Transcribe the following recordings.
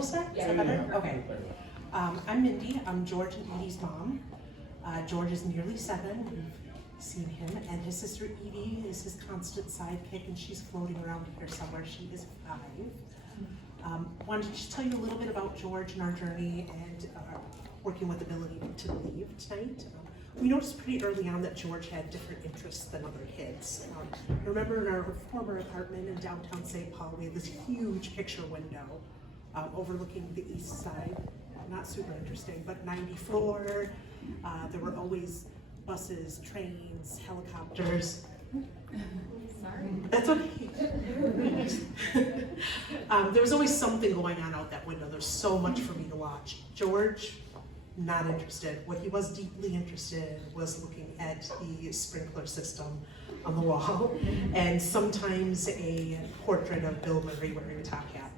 closer? Is that better? Okay. I'm Mindy. I'm George and Edie's mom. George is nearly 7. We've seen him, and his sister Edie is his constant sidekick, and she's floating around here somewhere. She is 5. Wanted to just tell you a little bit about George and our journey and working with Ability to Believe tonight. We noticed pretty early on that George had different interests than other kids. Remember in our former apartment in downtown St. Paul, we had this huge picture window overlooking the east side. Not super interesting, but 90 floor. There were always buses, trains, helicopters. Sorry. That's okay. There was always something going on out that window. There's so much for me to watch. George, not interested. What he was deeply interested in was looking at the sprinkler system on the wall, and sometimes a portrait of Bill Murray wearing a top hat.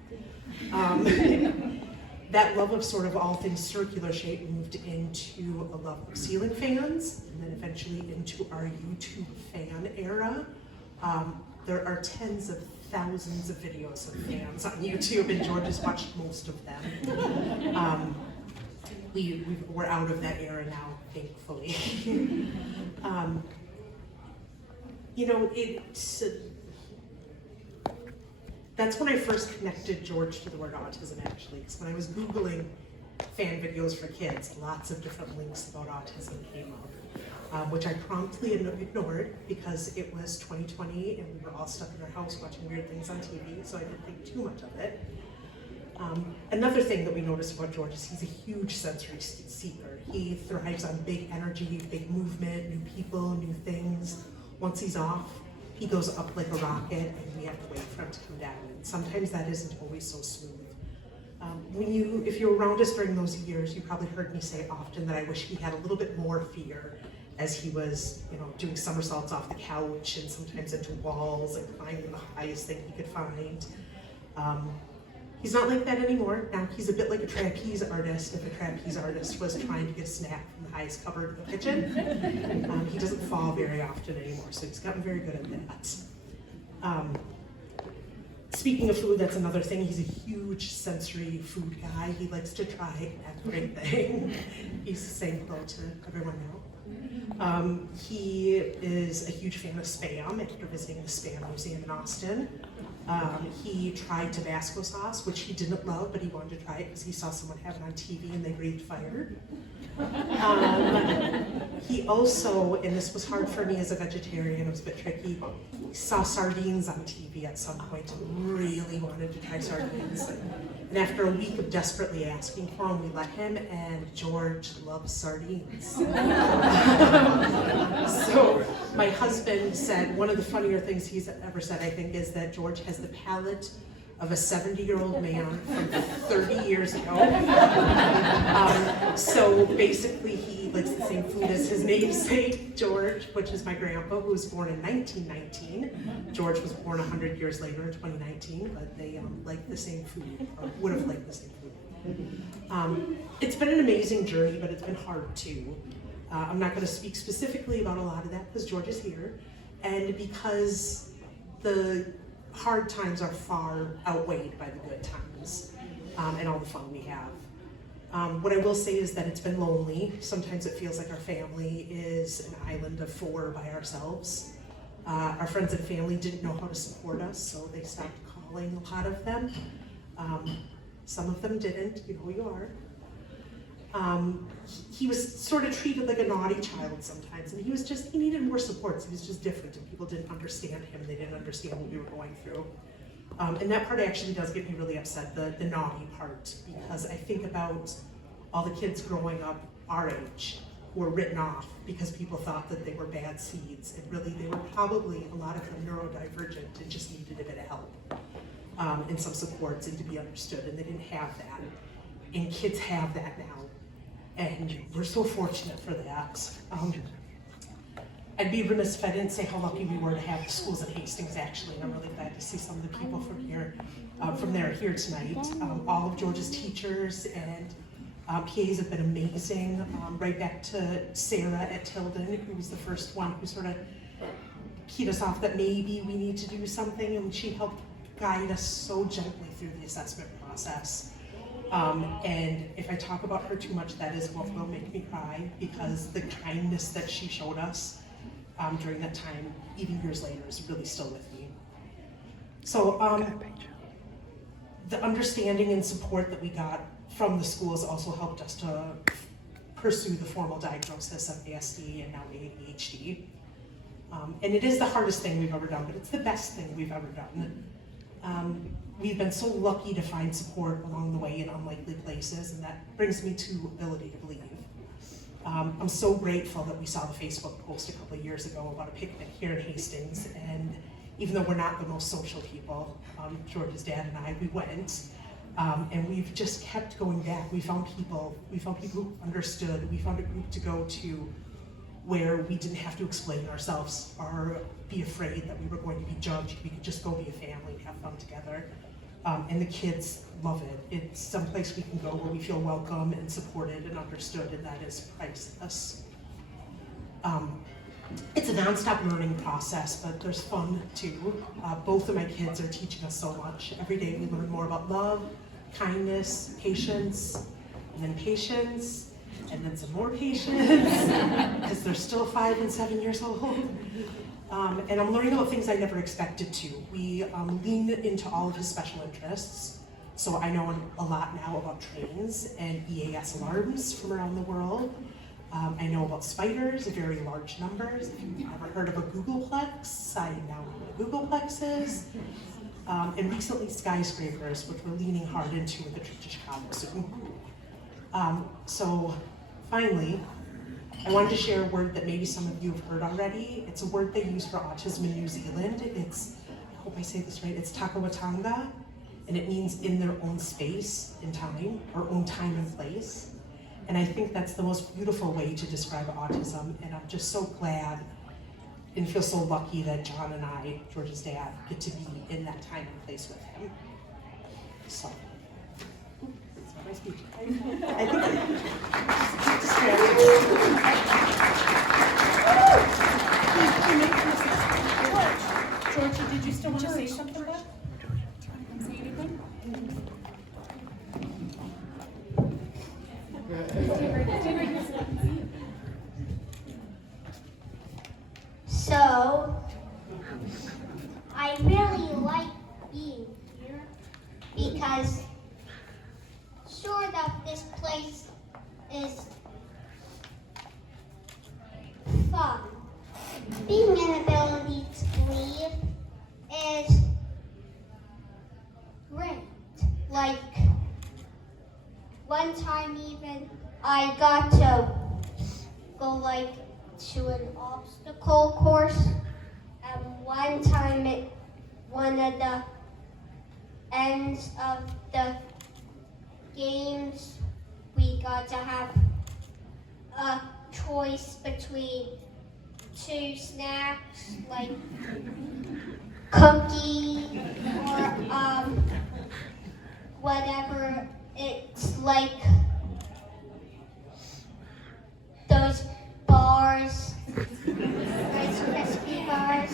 That love of sort of all things circular shape moved into a love of ceiling fans, and then eventually into our YouTube fan era. There are tens of thousands of videos of fans on YouTube, and George has watched most of them. We're out of that era now, thankfully. That's when I first connected George to the word autism, actually, because when I was Googling fan videos for kids, lots of different links about autism came up, which I promptly ignored because it was 2020 and we were all stuck in our house watching weird things on TV, so I didn't think too much of it. Another thing that we noticed about George is he's a huge sensory seeker. He thrives on big energy, big movement, new people, new things. Once he's off, he goes up like a rocket, and we have to wait for him to come down. And sometimes that isn't always so smooth. If you were around us during those years, you probably heard me say often that I wish he had a little bit more fear as he was, doing somersaults off the couch and sometimes into walls and climbing the highest thing he could find. He's not like that anymore. Now he's a bit like a trapeze artist if a trapeze artist was trying to get a snack from the highest cupboard in the kitchen. He doesn't fall very often anymore, so he's gotten very good at that. Speaking of food, that's another thing. He's a huge sensory food guy. He likes to try everything. He's saying hello to everyone now. He is a huge fan of Spam after visiting the Spam Museum in Austin. He tried Tabasco sauce, which he didn't love, but he wanted to try it because he saw someone have it on TV and they breathed fire. He also, and this was hard for me as a vegetarian, it was a bit tricky, he saw sardines on TV at some point and really wanted to try sardines. And after a week of desperately asking for him, we let him, and George loves sardines. So my husband said, one of the funnier things he's ever said, I think, is that George has the palate of a 70-year-old man from 30 years ago. So basically he likes the same food as his namesake, George, which is my grandpa, who was born in 1919. George was born 100 years later in 2019, but they like the same food, or would have liked the same food. It's been an amazing journey, but it's been hard too. I'm not going to speak specifically about a lot of that because George is here, and because the hard times are far outweighed by the good times and all the fun we have. What I will say is that it's been lonely. Sometimes it feels like our family is an island of 4 by ourselves. Our friends and family didn't know how to support us, so they stopped calling a lot of them. Some of them didn't, you know who you are. He was sort of treated like a naughty child sometimes, and he needed more support, so he was just different, and people didn't understand him, they didn't understand what we were going through. And that part actually does get me really upset, the naughty part, because I think about all the kids growing up our age who were written off because people thought that they were bad seeds, and really they were probably, a lot of them, neurodivergent and just needed a bit of help and some supports and to be understood, and they didn't have that. And kids have that now. And we're so fortunate for that. I'd be remiss if I didn't say how lucky we were to have the schools at Hastings, actually. And I'm really glad to see some of the people from there here tonight. All of George's teachers and PAs have been amazing. Right back to Sarah at Tilden, who was the first one who sort of keyed us off that maybe we need to do something, and she helped guide us so gently through the assessment process. And if I talk about her too much, that is what will make me cry, because the kindness that she showed us during that time, even years later, is really still with me. So the understanding and support that we got from the schools also helped us to pursue the formal diagnosis of ASD and now ADHD. And it is the hardest thing we've ever done, but it's the best thing we've ever done. We've been so lucky to find support along the way in unlikely places, and that brings me to ability to believe. I'm so grateful that we saw the Facebook post a couple of years ago about a picnic here in Hastings, and even though we're not the most social people, George's dad and I, we went, and we've just kept going back. We found people who understood. We found a group to go to where we didn't have to explain ourselves or be afraid that we were going to be judged. We could just go be a family and have fun together. And the kids love it. It's someplace we can go where we feel welcome and supported and understood, and that is priceless. It's a nonstop learning process, but there's fun too. Both of my kids are teaching us so much. Every day we learn more about love, kindness, patience, and then patience, and then some more patience, because they're still 5 and 7 years old. And I'm learning about things I never expected to. We lean into all of his special interests. So I know a lot now about trains and EAS alarms from around the world. I know about spiders, very large numbers. If you've ever heard of a Googleplex, I now know what a Googleplex is. And recently skyscrapers, which we're leaning hard into with the trip to Chicago soon. So finally, I wanted to share a word that maybe some of you have heard already. It's a word they use for autism in New Zealand. It's, I hope I say this right, it's takawatanga, and it means in their own space and time, or own time and place. And I think that's the most beautiful way to describe autism, and I'm just so glad and feel so lucky that John and I, George's dad, get to be in that time and place with him. So. My speech. I think Georgie, did you still want to say something about? Say anything? So, I really like being here because sure that this place is fun. Being an ability to believe is great. Like, one time even I got to go to an obstacle course, and one time at one of the ends of the games, we got to have a choice between 2 snacks, like cookie or whatever. It's like those bars, Rice Krispie bars,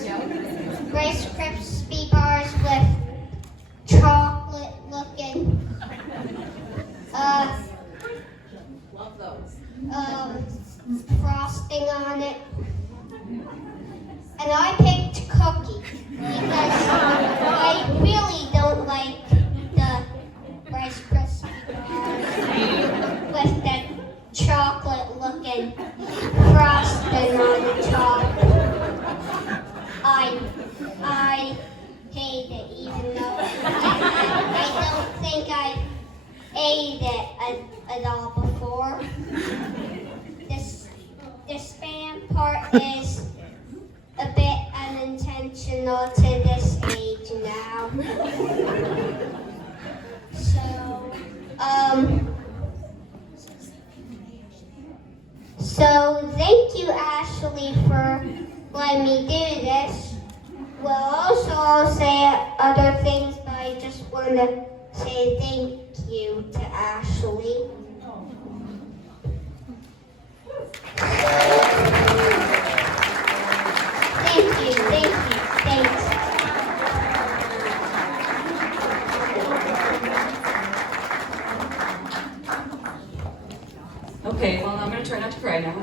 Rice Krispie bars with chocolate looking Love those. Frosting on it. And I picked cookie because I really don't like the Rice Krispie bars with the chocolate looking frosting on the top. I hate it, even though I don't think I ate it at all before. The spam part is a bit unintentional to this age now. So thank you, Ashley, for letting me do this. Well, also I'll say other things, but I just want to say thank you to Ashley. Thank you, thanks. Okay, well, I'm gonna try not to cry now.